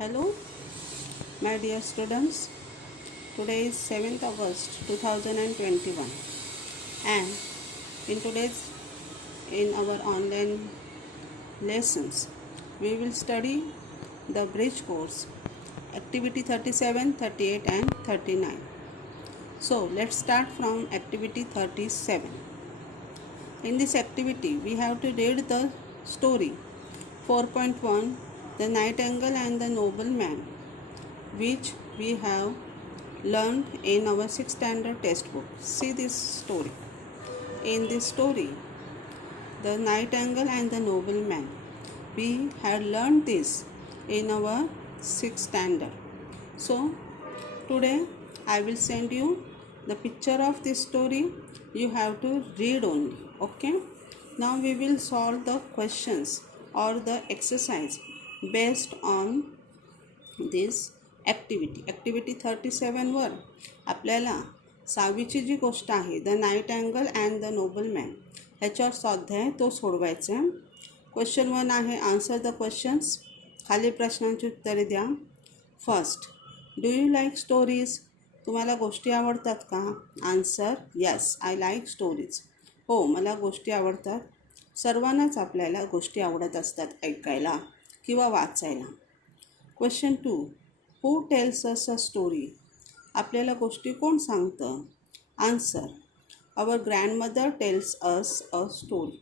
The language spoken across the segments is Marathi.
Hello, my dear students. Today is 7th August 2021, and in our online lessons, we will study the bridge course, activity 37, 38, and 39. So, let's start from activity 37. In this activity, we have to read the story 4.1, The Nightingale and the Nobleman, which we have learned in our 6th standard textbook. See this story. In this story, The Nightingale and the Nobleman, we had learned this in our 6th standard. So, today I will send you the picture of this story. You have to read only. Okay? Now we will solve the questions or the exercise based on this activity 37 वर आपल्याला 6वीची जी गोष्ट आहे the nightingale and the nobleman ह्याच्यावर स्वाध्याय तो सोडवायचा आहे. क्वेश्चन 1 आहे, आन्सर द क्वेश्चन्स. खाली प्रश्नांची उत्तरे द्या. First, do you like stories? तुम्हाला गोष्टी आवडतात का? Answer, yes, I like stories. हो, मला गोष्टी आवडतात. सर्वांनाच आपल्याला गोष्टी आवडत असतात ऐकायला किंवा वाचायला. Question 2, who tells us a story? आपल्याला गोष्टी कोण सांगतं? Answer, our grandmother tells us a story.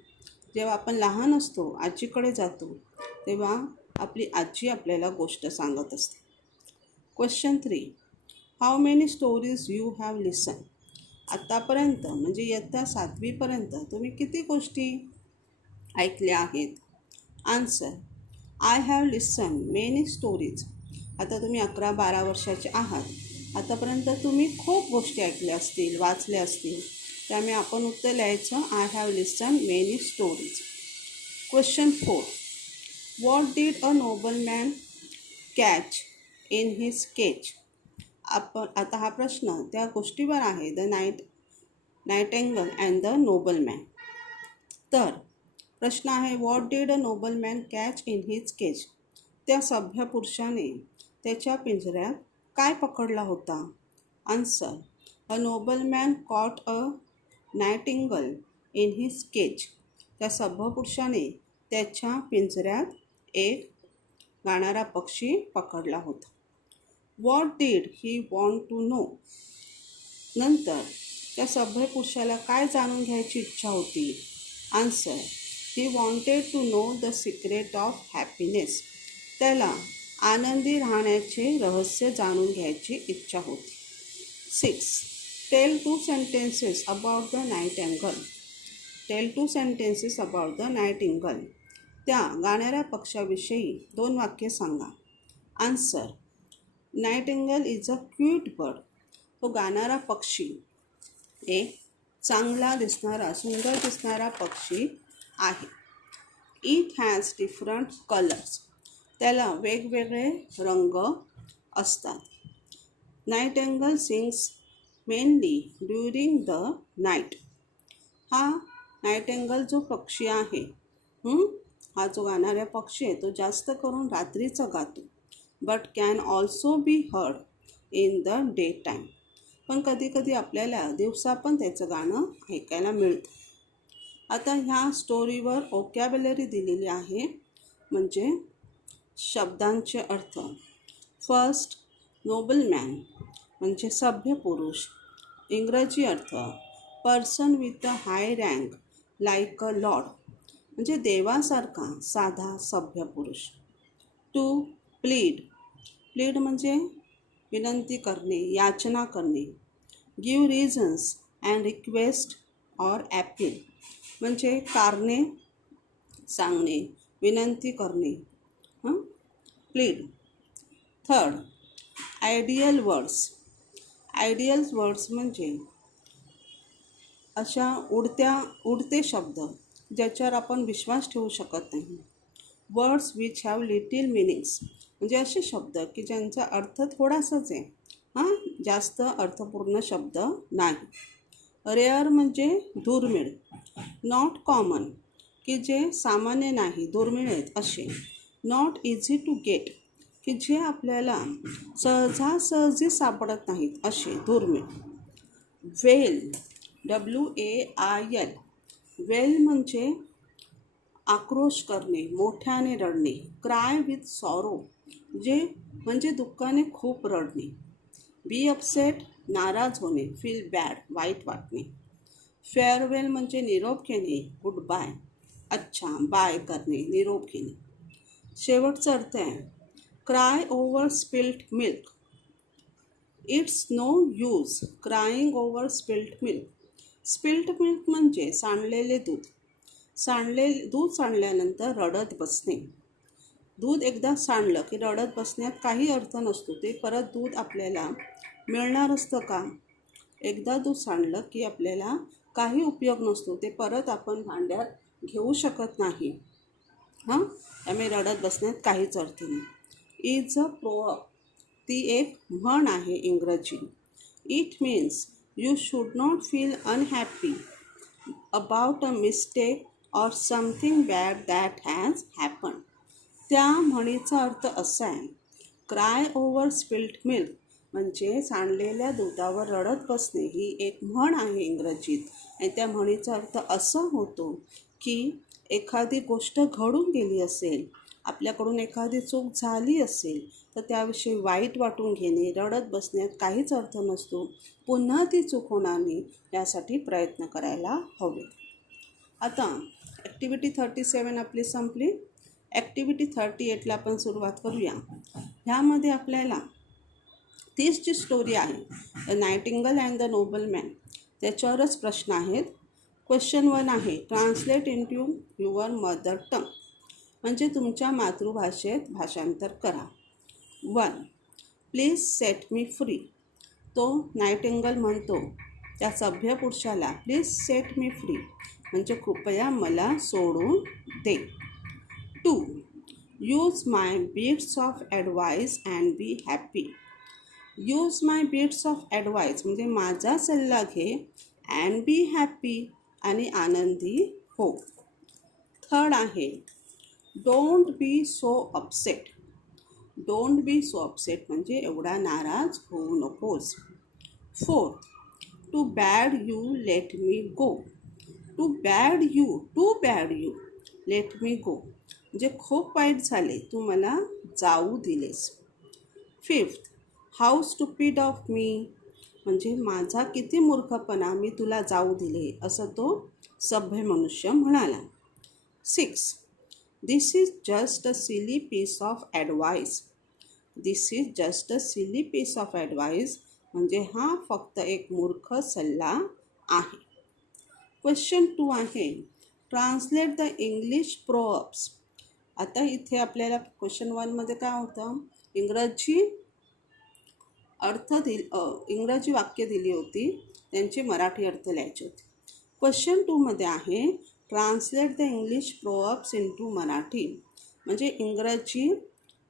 जेव्हा आपण लहान असतो, आजीकडे जातो, तेव्हा आपली आजी आपल्याला गोष्ट सांगत असते. Question 3, how many stories you have listen? आत्तापर्यंत म्हणजे इयत्ता 7वीपर्यंत तुम्ही किती गोष्टी ऐकल्या आहेत? Answer, I have listen many stories. आता तुम्ही 11-12 वर्षाचे आहात. आतापर्यंत तुम्ही खूप गोष्टी ऐकल्या असतील, वाचल्या असतील. त्यामुळे आपण उत्तर लिहायचं, I have listen many stories. Question 4, what did a nobleman catch in his cage? आता हा प्रश्न त्या गोष्टीवर आहे, the nightingale and the nobleman. तर प्रश्न आहे, what did a nobleman catch in his cage? त्या सभ्य पुरुषाने त्याच्या पिंजऱ्यात काय पकडला होता? Answer, a nobleman caught a nightingale in his cage. त्या सभ्य पुरुषाने त्याच्या पिंजऱ्यात एक गाणारा पक्षी पकडला होता. What did he want to know? नंतर त्या सभ्य पुरुषाला काय जाणून घ्यायची इच्छा होती? Answer, he wanted to know the secret of happiness. त्याला आनंदी राहण्याचे रहस्य जाणून घ्यायची इच्छा होती. 6, tell 2 sentences about the nightingale. Tell 2 sentences about the nightingale. त्या गाणाऱ्या पक्षाविषयी 2 वाक्ये सांगा. Answer, nightingale is a cute bird. तो गाणारा पक्षी एक चांगला दिसणारा, सुंदर दिसणारा पक्षी आहे. It has different colours. त्याला वेगवेगळे रंग असतात. Nightingale sings mainly during the night. हा नाईटिंगेल जो पक्षी आहे, हा जो गाणारा पक्षी आहे, तो जास्त करून रात्रीचा गातो. But can also be heard in the day time. पण कधीकधी आपल्याला दिवसा पण त्याचं गाणं ऐकायला मिळतं. आता ह्या स्टोरीवर व्होकॅब्युलरी दिलेली आहे, म्हणजे शब्दांचे अर्थ. फर्स्ट, नोबलमॅन म्हणजे सभ्य पुरुष. इंग्रजी अर्थ, person with a high rank like a Lord म्हणजे देवासारखा साधा सभ्य पुरुष. 2, प्लीड. प्लीड म्हणजे विनंती करणे, याचना करणे. Give reasons and request or appeal म्हणजे कारणे सांगणे, विनंती करणे. Plead. Third, ideal words. Ideal words म्हणजे अशा उडते शब्द ज्याच्यावर आपण विश्वास ठेवू शकत नाही. Words which have little meanings म्हणजे असे शब्द की ज्यांचा अर्थ थोडासाच आहे, जास्त अर्थपूर्ण शब्द नाही. रेअर म्हणजे दुर्मिळ. नॉट कॉमन की जे सामान्य नाही, दुर्मिळ आहेत असे. नॉट इझी टू गेट की जे आपल्याला सहजासहजी सापडत नाहीत असे दुर्मिळ. वेल, WAIL, वेल म्हणजे आक्रोश करणे, मोठ्याने रडणे. क्राय विथ सॉरो, जे म्हणजे दुःखाने खूप रडणे. बी अपसेट, नाराज होणे. फील बॅड, वाईट वाटणे. फेअरवेल म्हणजे निरोप घेणे, गुड बाय. अच्छा, बाय करणे, निरोप घेणे. शेवटचा अर्थ आहे cry over spilt milk. It's no use crying over spilt milk. Spilt milk म्हणजे सांडलेले दूध. दूध सांडल्यानंतर रडत बसणे. दूध एकदा सांडलं की रडत बसण्यात काही अर्थ नसतो. ते परत दूध आपल्याला मिळणार असतं का? एकदा दूध सांडलं की आपल्याला काही उपयोग नसतो. ते परत आपण भांड्यात घेऊ शकत नाही. त्यामुळे रडत बसण्यात काहीच अर्थ नाही. इज अ प्रोअप, ती एक म्हण आहे इंग्रजी. It means you should not feel unhappy about a mistake or something bad that has happened. त्या म्हणीचा अर्थ असा आहे, क्राय ओव्हर स्पिल्ट मिल्क म्हणजे सांडलेल्या दुधावर रडत बसणे ही एक म्हण आहे इंग्रजीत. आणि त्या म्हणीचा अर्थ असा होतो की एखादी गोष्ट घडून गेली असेल, आपल्याकडून एखादी चूक झाली असेल तर त्याविषयी वाईट वाटून घेणे, रडत बसण्यात काहीच अर्थ नसतो. पुन्हा ती चूक होणार नाही यासाठी प्रयत्न करायला हवे. आता ॲक्टिव्हिटी 37 आपली संपली. ॲक्टिव्हिटी 38ला आपण सुरुवात करूया. ह्यामध्ये आपल्याला तीच जी स्टोरी आहे, द नायटिंगल अँड द नोबलमॅन, त्याच्यावरच प्रश्न आहेत. क्वेश्चन 1 आहे, translate into your mother tongue, म्हणजे तुमच्या मातृभाषेत भाषांतर करा. 1, प्लीज सेट मी फ्री. तो नायटिंगल म्हणतो त्या सभ्य पुरुषाला, प्लीज सेट मी फ्री म्हणजे कृपया मला सोडून दे. 2, use my bits of advice and be happy. Use my bits of advice म्हणजे माझा सल्ला घे, अँड बी हॅपी आणि आनंदी हो. 3rd आहे, don't be so upset. Don't be so upset म्हणजे एवढा नाराज होऊ नकोस. 4th, too bad you let me go. Too bad you let me go म्हणजे खूप वाईट झाले, तू मला जाऊ दिलेस. 5th, how stupid of me म्हणजे माझा किती मूर्खपणा, मी तुला जाऊ दिले असं तो सभ्य मनुष्य म्हणाला. 6, this is just a silly piece of advice. This is just a silly piece of advice म्हणजे हा फक्त एक मूर्ख सल्ला आहे. क्वेश्चन 2 आहे, ट्रान्सलेट द इंग्लिश प्रोअप्स. आता इथे आपल्याला क्वेश्चन 1मध्ये काय होतं, इंग्रजी वाक्य दिली होती, त्यांचे मराठी अर्थ लिहायचे होते. क्वेश्चन 2मध्ये आहे, translate the English proverbs into Marathi म्हणजे इंग्रजी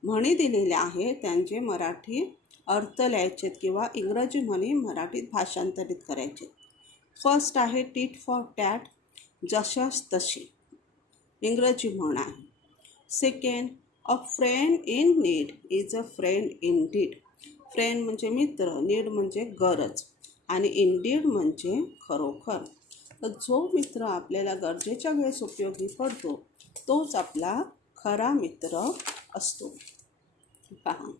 म्हणी दिलेल्या आहेत, त्यांचे मराठी अर्थ लिहायचे किंवा इंग्रजी म्हणी मराठीत भाषांतरित करायचे. फर्स्ट आहे, टीट फॉर टॅट, जशास तशी, इंग्रजी म्हण आहे. Second, a friend in need is a friend in deed. Friend म्हणजे मित्र, नीड म्हणजे गरज आणि इनडीड म्हणजे खरोखर. तर जो मित्र आपल्याला गरजेच्या वेळेस उपयोगी पडतो तोच आपला खरा मित्र असतो. पहा,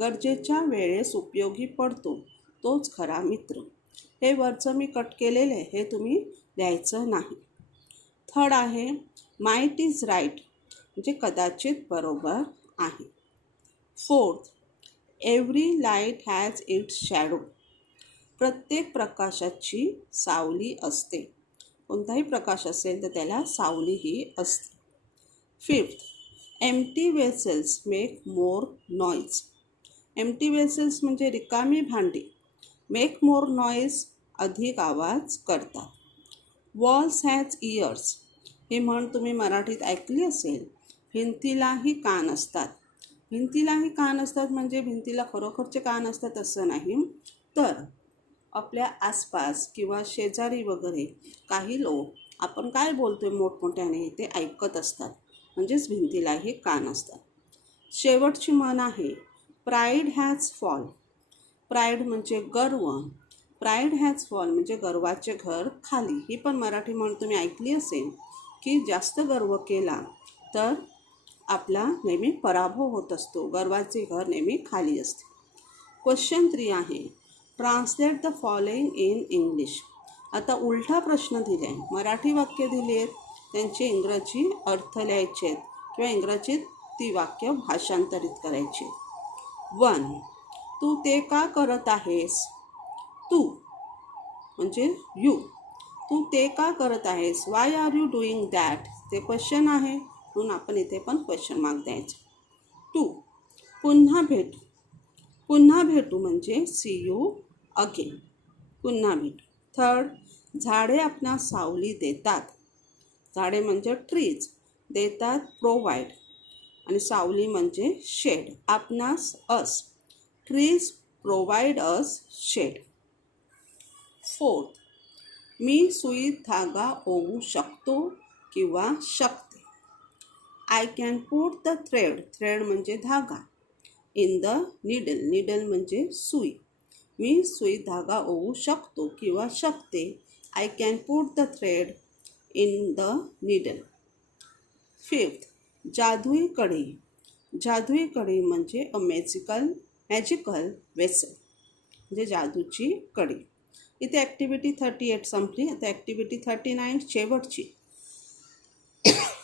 गरजेच्या वेळेस उपयोगी पडतो तोच खरा मित्र. हे वरचं मी कट केलेलं आहे, हे तुम्ही लिहायचं नाही. 3rd आहे, माईट इज राईट म्हणजे कदाचित बरोबर आहे. 4th, every light has its shadow. प्रत्येक प्रकाशाची सावली असते. कोणताही प्रकाश असेल तर त्याला सावलीही असते. 5th, empty vessels make more noise. Empty vessels म्हणजे रिकामी भांडी, मेक मोर नॉईज अधिक आवाज करतात. वॉल्स हॅज इयर्स, हे म्हण तुम्ही मराठीत ऐकली असेल. भिंतीलाही कान असतात. भिंतीलाही कान असतात म्हणजे भिंतीला खरोखरचे कान असतात असं नाही, तर आपल्या आसपास किंवा शेजारी वगैरे काही लोक आपण काय बोलतोय मोठमोठ्याने ते ऐकत असतात, म्हणजेच भिंतीलाही कान असतात. शेवटची म्हण आहे प्राईड हॅज फॉल. प्राईड म्हणजे गर्व. प्राईड हॅज फॉल म्हणजे गर्वाचे घर खाली. ही पण मराठी म्हण तुम्ही ऐकली असेल की जास्त गर्व केला तर आपला नेहमी पराभव होत असतो. गर्वाचे घर नेहमी खाली असते. क्वेश्चन 3 आहे translate the following in English. आता उलटा प्रश्न दिले आहे. मराठी वाक्य दिली आहेत, त्यांचे इंग्रजी अर्थ लिहायचे आहेत किंवा इंग्रजीत ती वाक्य भाषांतरित करायची. 1. तू ते का करत आहेस? तू म्हणजे यू. तू ते का करत आहेस? Why are you doing that? ते क्वेश्चन आहे म्हणून आपण इथे पण क्वेश्चन मार्क द्यायचं. 2. पुन्हा भेटू. पुन्हा भेटू म्हणजे सी यू अगेन. पुन्हा भेटू. 3. झाडे आपणास सावली देतात. झाडे म्हणजे ट्रीज, देतात प्रोव्हाइड, आणि सावली म्हणजे शेड. आपणास अस. ट्रीज प्रोव्हाइड अस शेड. 4. मी सुईत धागा ओवू शकतो किंवा शकते. I can put the thread. Thread म्हणजे धागा. In the needle. निडल म्हणजे सुई. मी सुईत धागा ओवू शकतो किंवा शकते. I can put the thread in the needle. 5. जादुई कढई. जादुई कढई म्हणजे अ मॅजिकल वेसल म्हणजे जादूची कढई. इथे ॲक्टिव्हिटी 38 संपली. आता ॲक्टिव्हिटी 39 शेवटची.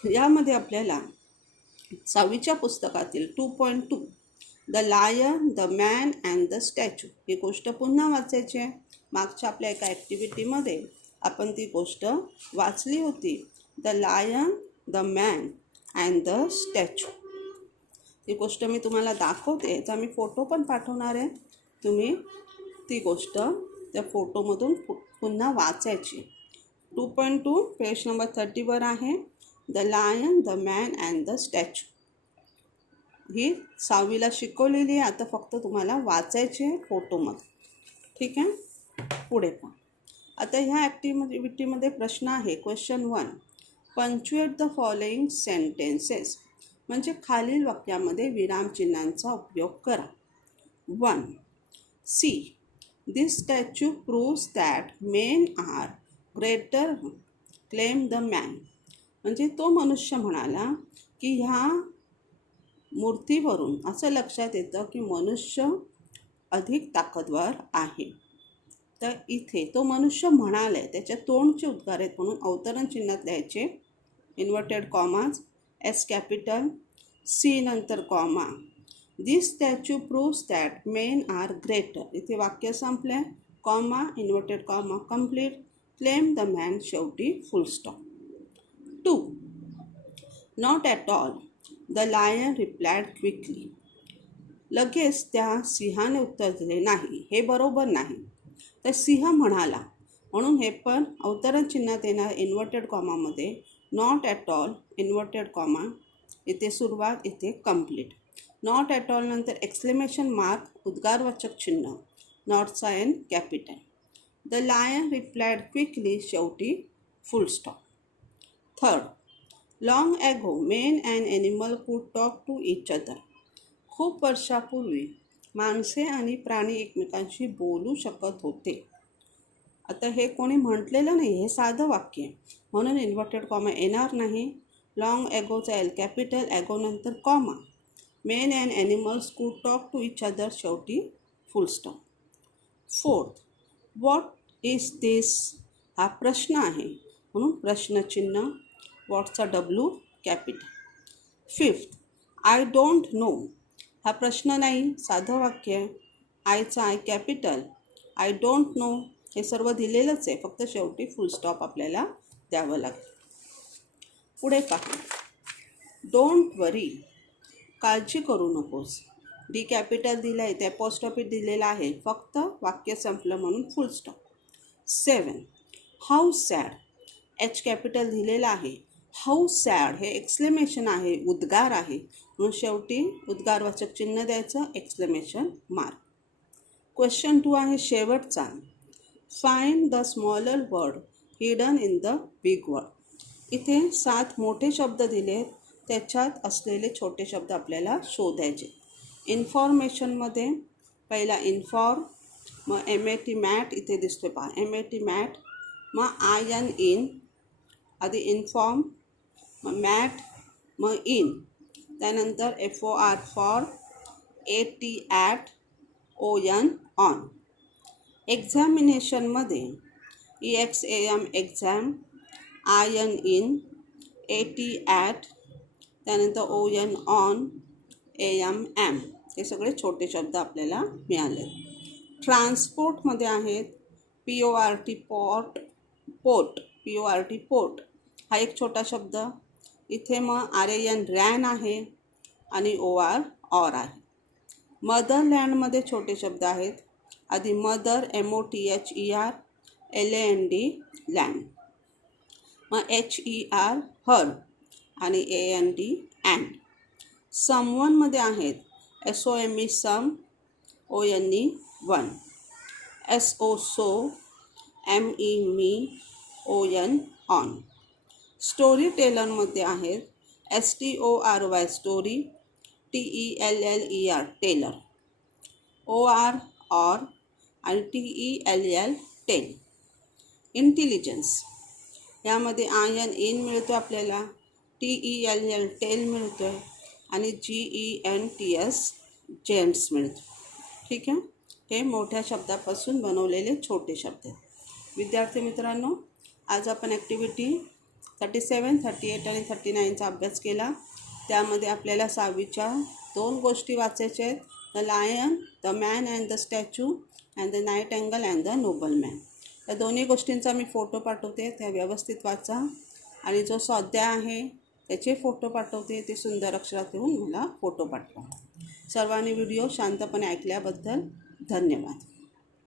यामध्ये आपल्याला 6वीच्या पुस्तकातील 2.2 the lion, the man and the statue ही गोष्ट पुन्हा वाचायची आहे. मागच्या आपल्या एका ॲक्टिव्हिटीमध्ये आपण ती गोष्ट वाचली होती. The lion, the man and the statue ही गोष्ट मी तुम्हाला दाखवते. याचा मी फोटो पण पाठवणार आहे. तुम्ही ती गोष्ट त्या फोटोमधून पुन्हा वाचायची. 2.2 पेज नंबर 30वर आहे. The lion, the man and the statue ही 6वीला शिकवलेली आहे. आता फक्त तुम्हाला वाचायची आहे फोटोमध्ये. ठीक आहे, पुढे पहा. आता ह्या ॲक्टिव्हिटीमध्ये प्रश्न आहे. Question 1. Punctuate the following sentences म्हणजे खालील वाक्यामध्ये विरामचिन्हांचा उपयोग करा. 1. C. This statue proves that men are greater claim the man म्हणजे तो मनुष्य म्हणाला की ह्या मूर्तीवरून असं लक्षात येतं की मनुष्य अधिक ताकदवर आहे. तर इथे तो मनुष्य म्हणाला आहे त्याच्या तोंडचे उद्गार आहेत म्हणून अवतरण चिन्हात द्यायचे. Inverted commas, S capital, C नंतर comma. This statue proves that men are greater. इथे वाक्य संपले. Comma, inverted comma complete. Claim the man शेवटी full stop. 2. Not at all. The lion replied quickly. लगेच त्या सिंहाने उत्तर दिले नाही. हे बरोबर नाही. तर सिंह म्हणाला म्हणून हे पण अवतरण चिन्हात येणार इन्व्हर्टेड कॉमामध्ये. Not at all, inverted comma, इथे सुरुवात, इथे कंप्लीट. नॉट ॲट ऑल नंतर एक्सक्लेमेशन मार्क, उद्गारवाचक चिन्ह, नॉटचा N capital. The lion replied quickly शेवटी full stop. 3. Long ago men and animal could talk to each other. खूप वर्षापूर्वी माणसे आणि प्राणी एकमेकांशी बोलू शकत होते. आता हे कोणी म्हटलेलं नाही, हे साधं वाक्य आहे म्हणून इन्व्हर्टेड कॉमा येणार नाही. लॉंग ॲगोचा एल कॅपिटल, ॲगो नंतर comma. Men and animals could talk to each other शेवटी full stop. 4. What is this. हा प्रश्न आहे म्हणून प्रश्नचिन्ह, व्हॉटचा W capital. 5. I don't know. हा प्रश्न नाही, साधं वाक्य आहे. आयचा I capital, I don't know हे सर्व दिलेलंच आहे, फक्त शेवटी फुल स्टॉप आपल्याला द्यावं लागेल. पुढे पहा. डोंट वरी. काळजी करू नकोस. डी कॅपिटल दिलं आहे, ते अपोस्ट्रोफी दिलेला आहे, फक्त वाक्य संपलं म्हणून फुल stop. 7. How sad. H capital दिलेला आहे. हाऊ सॅड हे एक्सक्लेमेशन आहे, उद्गार आहे म्हणून शेवटी उद्गारवाचक चिन्ह द्यायचं, एक्सक्लेमेशन मार्क. क्वेश्चन 2 आहे शेवटचा. Find the smaller word hidden in the big word. इथे 7 मोठे शब्द दिले आहेत त्याच्यात असलेले छोटे शब्द आपल्याला शोधायचे. इन्फॉर्मेशनमध्ये पहिला इन्फॉर्म, मग MAT मॅट इथे दिसतोय पहा, MAT मॅट, मग IN इन, आधी इन्फॉर्म, मग मॅट, मग इन, त्यानंतर FOR for, AT at, ON on. एक्झामिनेशनमध्ये EXAM exam, IN in, AT at, त्यानंतर ON ऑन, AM ॲम, हे सगळे छोटे शब्द आपल्याला मिळाले. ट्रान्सपोर्टमध्ये आहेत PORT port, port, PORT port हा एक छोटा शब्द. इथे मग RAN रॅन आहे आणि OR ऑर आहे. मदरलँडमध्ये छोटे शब्द आहेत. आधी मदर, MOTHER, LAND लँड, मग HER हर आणि AND अँड. समवनमध्ये आहेत SOME some, ONE one, SO so, ME me, ON on. Story टेलरमध्ये आहेत STORY story, TELLER teller, OR or आणि TELL टेल. इंटेलिजन्स यामध्ये IN इन मिळतो आपल्याला, TELL टेल मिळतो आहे आणि GENTS जेंट्स मिळतो. ठीक आहे, हे मोठ्या शब्दापासून बनवलेले छोटे शब्द आहेत. विद्यार्थी मित्रांनो, आज आपण ॲक्टिव्हिटी 37, 38 आणि 39चा अभ्यास केला. त्यामध्ये आपल्याला 6वीच्या 2 गोष्टी वाचायच्या आहेत, the lion, the man and the statue and the nightingale and the noble man. या दोन्ही गोष्टींचा मी फोटो पाठवते, त्या व्यवस्थित वाचा आणि जो स्वाध्याय आहे त्याचे फोटो पाठवते, ते सुंदर अक्षरात लिहून मला फोटो पाठवा. सर्वांनी व्हिडिओ शांतपणे ऐकल्याबद्दल धन्यवाद.